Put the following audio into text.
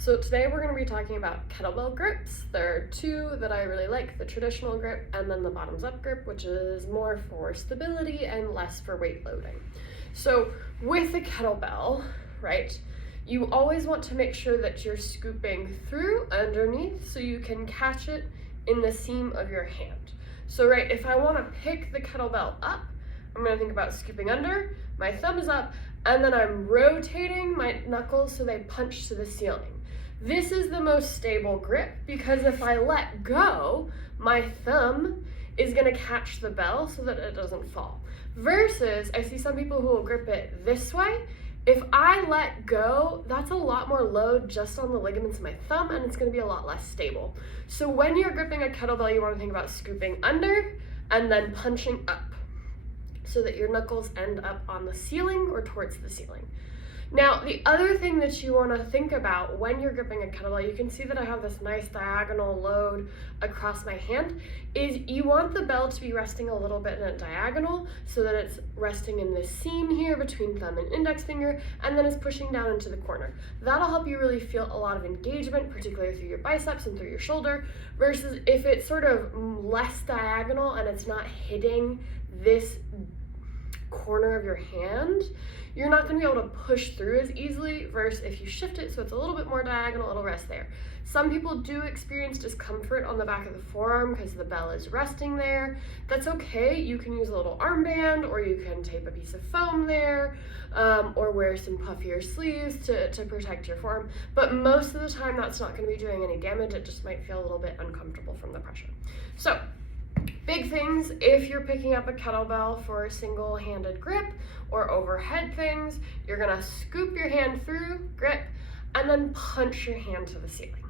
So today we're going to be talking about kettlebell grips. There are two that I really like, the traditional grip and then the bottoms up grip, which is more for stability and less for weight loading. So with a kettlebell, right, you always want to make sure that you're scooping through underneath so you can catch it in the seam of your hand. So right, if I want to pick the kettlebell up, I'm going to think about scooping under, my thumb is up, and then I'm rotating my knuckles so they punch to the ceiling. This is the most stable grip because if I let go, my thumb is going to catch the bell so that it doesn't fall. Versus, I see some people who will grip it this way. If I let go, that's a lot more load just on the ligaments of my thumb, and it's going to be a lot less stable. So when you're gripping a kettlebell, you want to think about scooping under and then punching up so that your knuckles end up on the ceiling or towards the ceiling. Now, the other thing that you want to think about when you're gripping a kettlebell, you can see that I have this nice diagonal load across my hand, is you want the bell to be resting a little bit in a diagonal so that it's resting in this seam here between thumb and index finger, and then it's pushing down into the corner. That'll help you really feel a lot of engagement, particularly through your biceps and through your shoulder, versus if it's sort of less diagonal and it's not hitting this corner of your hand, you're not going to be able to push through as easily, versus if you shift it so it's a little bit more diagonal, it'll rest there. Some people do experience discomfort on the back of the forearm because the bell is resting there. That's okay. You can use a little armband, or you can tape a piece of foam there, or wear some puffier sleeves to protect your forearm. But most of the time that's not going to be doing any damage. It just might feel a little bit uncomfortable from the pressure. So big things, if you're picking up a kettlebell for a single-handed grip or overhead things, you're gonna scoop your hand through, grip, and then punch your hand to the ceiling.